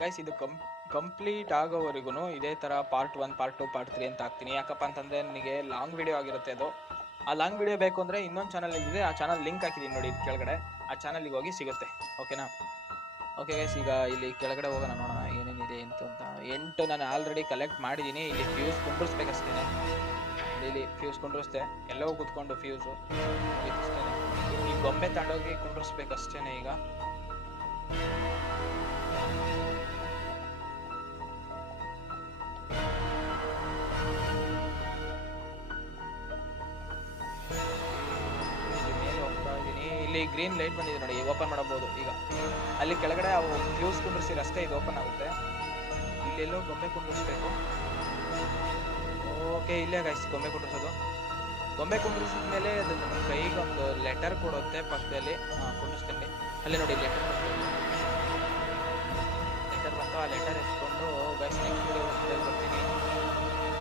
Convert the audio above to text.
Guys ಇದು complete ಆಗೋವರೆಗೂ ಇದೇ ಥರ ಪಾರ್ಟ್ 1 ಪಾರ್ಟ್ 2 ಪಾರ್ಟ್ 3 ಅಂತ ಹಾಕ್ತೀನಿ. ಯಾಕಪ್ಪ ಅಂತಂದರೆ ನನಗೆ ಲಾಂಗ್ ವಿಡಿಯೋ ಆಗಿರುತ್ತೆ ಅದು. ಆ ಲಾಂಗ್ ವಿಡಿಯೋ ಬೇಕು ಅಂದರೆ ಇನ್ನೊಂದು ಚಾನಲ್ ಇದೆ, ಆ ಚಾನಲ್ ಲಿಂಕ್ ಹಾಕಿದ್ದೀನಿ ನೋಡಿ ಇದು ಕೆಳಗಡೆ, ಆ ಚಾನಲ್ಗೆ ಹೋಗಿ ಸಿಗುತ್ತೆ. ಓಕೆನಾ? ಓಕೆ ಗೈಸ್, ಈಗ ಇಲ್ಲಿ ಕೆಳಗಡೆ ಹೋಗೋಣ, ನೋಡೋಣ ಏನೇನಿದೆ ಅಂತ. 8 ನಾನು ಆಲ್ರೆಡಿ ಕಲೆಕ್ಟ್ ಮಾಡಿದ್ದೀನಿ. ಇಲ್ಲಿ ಫ್ಯೂಸ್ ಕುಂಡ್ರಿಸ್ಬೇಕಷ್ಟೇ. ಇಲ್ಲಿ ಫ್ಯೂಸ್ ಕುಂಡ್ರಿಸ್ದೆ, ಎಲ್ಲವೂ ಕೂತ್ಕೊಂಡು ಫ್ಯೂಸು ಅಷ್ಟೇ. ಈ ಗೊಂಬೆ ತಗೊಂಡೋಗಿ ಕುಂಡ್ರಿಸ್ಬೇಕಷ್ಟೇ ಈಗ. ಇಲ್ಲಿ ಗ್ರೀನ್ ಲೈಟ್ ಬಂದಿದೆ ನೋಡಿ, ಓಪನ್ ಮಾಡಬಹುದು. ಈಗ ಅಲ್ಲಿ ಕೆಳಗಡೆ ಅವು ಫ್ಯೂಸ್ ಕುಂಡ್ರಿಸಿದ್ರೆ ಅಷ್ಟೇ ಇದು ಓಪನ್ ಆಗುತ್ತೆ. ಇಲ್ಲೆಲ್ಲೋ ಗೊಂಬೆ ಕುಂಡ್ರಿಸ್ಬೇಕು. ಓಕೆ, ಇಲ್ಲೇ ಗೈಸ್ ಗೊಂಬೆ ಕುಂಡ್ರಿಸೋದು. ಗೊಂಬೆ ಕುಂಡ್ರಿಸಿದ ಮೇಲೆ ಅದು ನಮ್ಮ ಕೈಗೆ ಒಂದು ಲೆಟರ್ ಕೊಡುತ್ತೆ ಪಕ್ಕದಲ್ಲಿ. ಕುಂಡ್ರಿಸ್ತೀನಿ, ಅಲ್ಲಿ ನೋಡಿ ಲೆಟರ್ ಬಂತು. ಆ ಲೆಟರ್ ಎತ್ಕೊಂಡು ಗೈಸ್ ನೆಕ್ಸ್ಟ್ ವಿಡಿಯೋ